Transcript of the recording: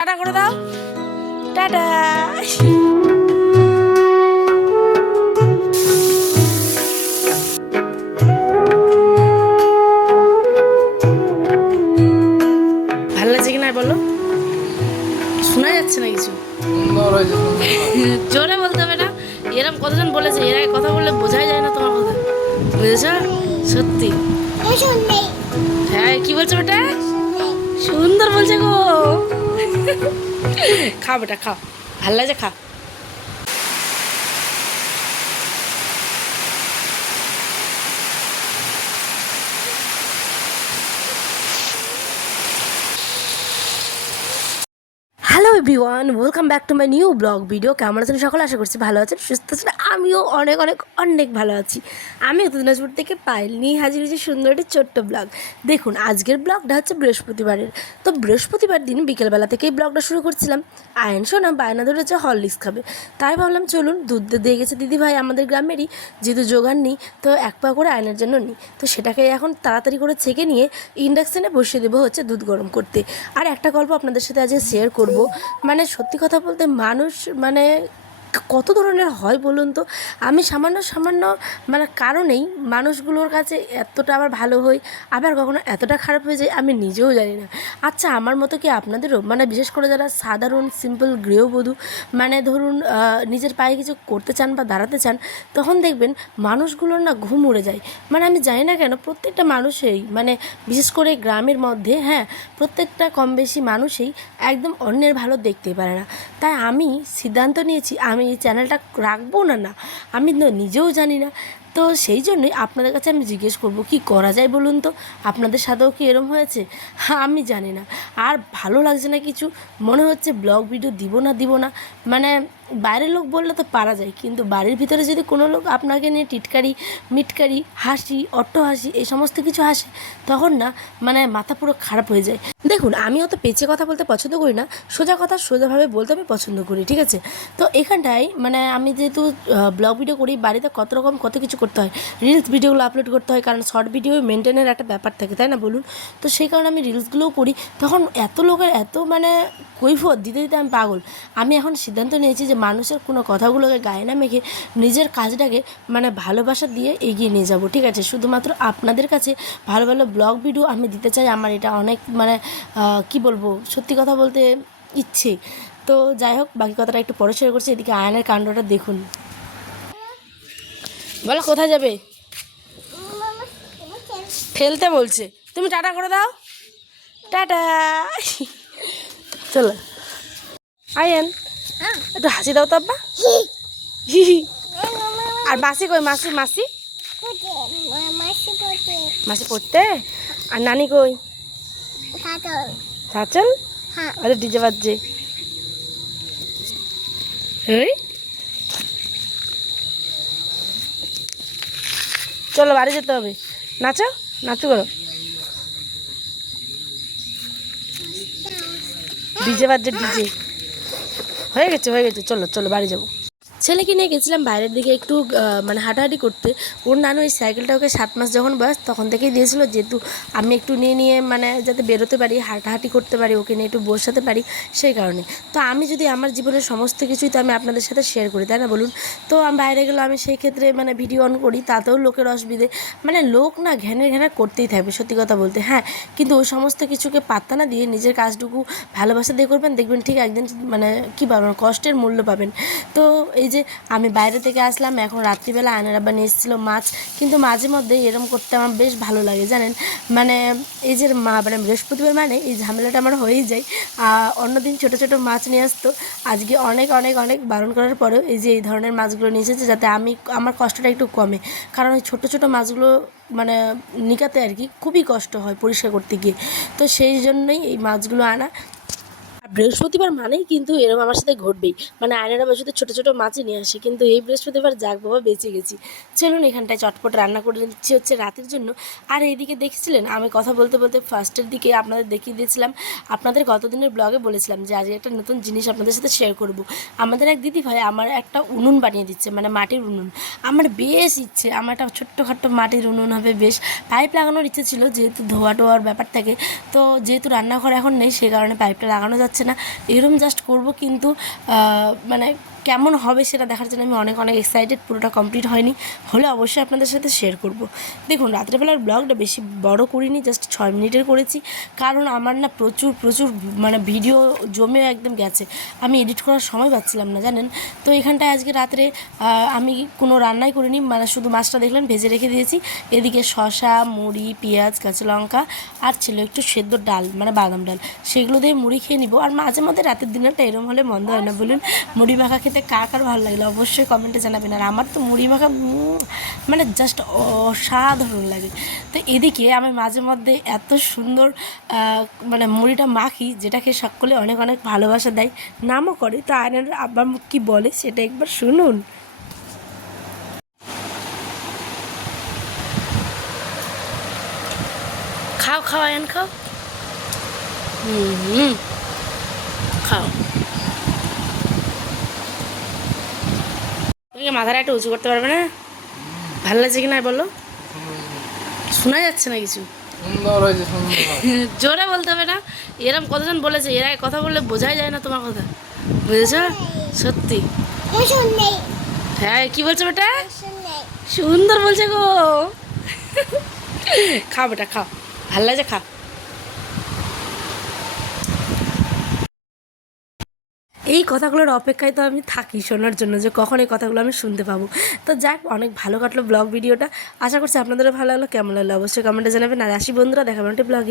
Tata করে দাও। Tata. ভালো লাগছে কি না বলো? শোনা যাচ্ছে না কিছু। জোরে বলতে হবে না। এরকম কতজন বলেছে? এর আগে কথা বললে বোঝাই যায় না তোমার কথা। বুঝেছ? সত্যি। হ্যাঁ কি বলছো বেটা? সুন্দর বলছে গো। খাও বেটা খাও। ভালো লাগছে খা everyone welcome back to my new blog video কেমন আছেন সকলে? আশা করছি ভালো আছেন, সুস্থ আছেন। আমিও অনেক অনেক অনেক ভালো আছি। আমি দিনাজপুর থেকে পাইল নিয়ে হাজির হয়েছি সুন্দর একটি ছোট্ট ব্লগ দেখুন, আজকের ব্লগটা হচ্ছে বৃহস্পতিবারের। তো বৃহস্পতিবার দিন বিকেলবেলা থেকেই ব্লগটা শুরু করছিলাম। আয়ন শোনা বায়না ধরে হচ্ছে হরলিক্স খাবে। তাই ভাবলাম, চলুন, দুধ দিয়ে গেছে দিদি ভাই আমাদের গ্রামেরই। যেহেতু জোগান নেই, তো এক পা করে আয়নের জন্য নিই। তো সেটাকে এখন তাড়াতাড়ি করে ছেঁকে নিয়ে ইন্ডাকশানে বসিয়ে দেবো হচ্ছে দুধ গরম করতে। আর একটা গল্প আপনাদের সাথে আজকে শেয়ার করব। মানে সত্যি কথা বলতে মানুষ মানে কত ধরনের হয় বলুন তো? আমি সামান্য সামান্য মানে কারণেই মানুষগুলোর কাছে এতটা আবার ভালো হই, আবার কখনো এতটা খারাপ হয়ে যায় আমি নিজেও জানি না। আচ্ছা আমার মতো কি আপনাদেরও মানে বিশেষ করে যারা সাধারণ সিম্পল গৃহবধূ মানে ধরুন নিজের পায়ে কিছু করতে চান বা দাঁড়াতে চান, তখন দেখবেন মানুষগুলোর না ঘুম উড়ে যায়। মানে আমি জানি না কেন, প্রত্যেকটা মানুষেই মানে বিশেষ করে গ্রামের মধ্যে হ্যাঁ প্রত্যেকটা কম বেশি মানুষই একদম অন্যের ভালো দেখতে পারে না। তাই আমি সিদ্ধান্ত নিয়েছি, আমি এই চ্যানেলটা রাখব না না, আমি নিজেও জানি না। তো সেই জন্যই আপনাদের কাছে আমি জিজ্ঞেস করব, কি করা যায় বলুন তো? আপনাদের সাথেও কি এরম হয়েছে? হ্যাঁ আমি জানি না। আর ভালো লাগছে না কিছু? মনে হচ্ছে ব্লগ ভিডিও দিব না দিব না। মানে বাইরের লোক বললে তো পারা যায়। কিন্তু বাড়ির ভিতরে যদি কোনো লোক আপনাকে নিয়ে টিটকারি, মিটকারি, হাসি অট্ট হাসি এই সমস্ত কিছু হাসে, তখন না মানে মাথা পুরো খারাপ হয়ে যায়। দেখুন, আমি অত পেঁচে কথা বলতে পছন্দ করি না, সোজা কথা সোজাভাবে বলতে আমি পছন্দ করি, ঠিক আছে? তো এখানটায় মানে আমি যেহেতু ব্লগ ভিডিও করি, বাড়িতে কত রকম কত কিছু করতে হয় রিলস ভিডিওগুলো আপলোড করতে হয়, কারণ শর্ট ভিডিও মেনটেনের একটা ব্যাপার থাকে, তাই না বলুন? তো সেই কারণে আমি রিলসগুলোও করি। তখন এত লোকের এত মানে কৈফত, দিতে দিতে আমি পাগল। আমি এখন সিদ্ধান্ত নিয়েছি যে মানুষের কোনো কথাগুলোকে গায়ে না মেখে নিজের কাজটাকে মানে ভালোবাসা দিয়ে এগিয়ে নিয়ে যাব, ঠিক আছে? শুধুমাত্র আপনাদের কাছে ভালো ভালো ব্লগ ভিডিও আমি দিতে চাই, আমার এটা অনেক মানে কি বলব, সত্যি কথা বলতে ইচ্ছে। তো যাই হোক, বাকি কথাটা একটু পরে শেয়ার করছি, এদিকে আয়নের কাণ্ডটা দেখুন। বলো, কোথায় যাবে? ফেলতে বলছে। তুমি টাটা করে দাও। টাটা। চলো। আয়েন একটু হাসি দাও তো আব্বা। আর মাসি কই, মাসি মাসি? মাসি পড়তে? আর নানি কই? সাচল? আরে ডিজে বাজছে। চলো, বাড়ি যেতে হবে। নাচো নাচো করো। ডিজে বাজছে, ডিজে। হয়ে গেছে হয়ে গেছে। চলো চলো বাড়ি যাব। ছেলেকে নিয়ে গেছিলাম বাইরের দিকে একটু মানে হাঁটাহাঁটি করতে। ওর নানু ওই সাইকেলটা ওকে সাত মাস যখন বয়স তখন থেকেই দিয়েছিল, যেহেতু আমি একটু নিয়ে নিয়ে মানে যাতে বেরোতে পারি, হাঁটাহাঁটি করতে পারি, ওকে নিয়ে একটু বসাতে পারি, সেই কারণে। তো আমি যদি আমার জীবনের সমস্ত কিছুই তো আমি আপনাদের সাথে শেয়ার করি, তাই না বলুন? তো আমি বাইরে গেলে আমি সেই ক্ষেত্রে মানে ভিডিও অন করি, তাতেও লোকের অসুবিধে। মানে লোক না ঘ্যানের ঘ্যানা করতেই থাকবে, সত্যি কথা বলতে হ্যাঁ। কিন্তু ওই সমস্ত কিছুকে পাত্তা না দিয়ে নিজের কাজটুকু ভালোবাসা দিয়ে করবেন, দেখবেন ঠিক একদিন মানে কী পাবেন কষ্টের মূল্য পাবেন। তো এই যে আমি বাইরে থেকে আসলাম, এখন রাত্রিবেলা আয়নার আব্বা নিয়ে এসেছিল মাছ। কিন্তু মাঝে মধ্যে এরম করতে আমার বেশ ভালো লাগে, জানেন? মানে এই যে মা মানে বৃহস্পতিবার মানে এই ঝামেলাটা আমার হয়েই যায়। অন্যদিন ছোটো ছোটো মাছ নিয়ে আসতো। আজকে অনেক অনেক অনেক বারণ করার পরেও এই যে এই ধরনের মাছগুলো নিয়ে এসেছে যাতে আমি আমার কষ্টটা একটু কমে। কারণ ওই ছোটো ছোটো মাছগুলো মানে নিকাতে আর কি খুবই কষ্ট হয় পরিষ্কার করতে গিয়ে। তো সেই জন্যই এই মাছগুলো আনা। বৃহস্পতিবার মানেই কিন্তু এরকম আমার সাথে ঘটবেই। মানে আয়নারা বসে ছোটো ছোটো মাছই নিয়ে আসে, কিন্তু এই বৃহস্পতিবার যাক বাবা বেঁচে গেছি। চলুন এখানটায় চটপট রান্না করে দিচ্ছি হচ্ছে রাতের জন্য। আর এইদিকে দেখছিলেন, আমি কথা বলতে বলতে ফার্স্টের দিকে আপনাদের দেখিয়ে দিয়েছিলাম, আপনাদের গতদিনের ব্লগে বলেছিলাম যে আজকে একটা নতুন জিনিস আপনাদের সাথে শেয়ার করব। আমাদের এক দিদি ভাই আমার একটা উনুন বানিয়ে দিচ্ছে মানে মাটির উনুন। আমার বেশ ইচ্ছে, আমার একটা ছোট্টখাট্ট মাটির উনুন হবে বেশ। পাইপ লাগানোর ইচ্ছে ছিল, যেহেতু ধোয়া টোয়ার ব্যাপার থাকে, তো যেহেতু রান্নাঘর এখন নেই, সে কারণে পাইপটা লাগানো যাচ্ছে লাগছে না। এরকম জাস্ট করব কিন্তু মানে কেমন হবে সেটা দেখার জন্য আমি অনেক অনেক এক্সাইটেড পুরোটা কমপ্লিট হয়নি। হলে অবশ্যই আপনাদের সাথে শেয়ার করব। দেখুন, রাত্রেবেলার ব্লগটা বেশি বড় করিনি জাস্ট ছয় মিনিটের করেছি। কারণ আমার না প্রচুর প্রচুর মানে ভিডিও জমে একদম গেছে। আমি এডিট করার সময় পাচ্ছিলাম না, জানেন? তো এখানটায় আজকে রাত্রে আমি কোনো রান্নাই করিনি মানে শুধু মাছটা দেখলেন ভেজে রেখে দিয়েছি। এদিকে শশা মুড়ি, পেঁয়াজ, কাঁচা লঙ্কা, আর ছিল একটু সেদ্ধ ডাল মানে বাদাম ডাল। সেগুলো দিয়ে মুড়ি খেয়ে নিব। আর মাঝে মধ্যে রাতের দিনটা এরম হলে মন্দ হয় না। বলুন মুড়ি মাখা খেতে কার কার ভালো লাগল? অবশ্যই কমেন্টে জানাবেন। আর আমার তো মুড়ি মাখা মানে জাস্ট অসাধারণ লাগে। তো এদিকে আমি মাঝে মধ্যে এত সুন্দর মানে মুড়িটা মাখি যেটা যেটাকে সকলে অনেক অনেক ভালোবাসা দেয় নামও করে। তো আয়নার আব্বা কি বলে সেটা একবার শুনুন। খাও খাও আয়ন খাও। হুম হুম। খাও তুমি কি মাথাটা একটু উঁচু করতে পারবে না? ভালো লাগছে কি না বলো? শোনা যাচ্ছে না কিছু? জোরে বলতে হবে না। এরম কতজন বলেছে? এর আগে কথা বললে বোঝাই যায় না তোমার কথা। বুঝেছ? সত্যি। হ্যাঁ কি বলছো বেটা? সুন্দর বলছে গো। খাও বেটা খাও। ভালো লাগছে খা এই কথাগুলোর অপেক্ষায় তো আমি থাকি শোনার জন্য যে কখন এই কথাগুলো আমি শুনতে পাবো। তো যাক, অনেক ভালো কাটলো ব্লগ ভিডিওটা আশা করছি আপনাদেরও ভালো লাগল। কেমন লাগল অবশ্যই কমেন্টে জানাবেন। আর আসি বন্ধুরা দেখাবেন ব্লগে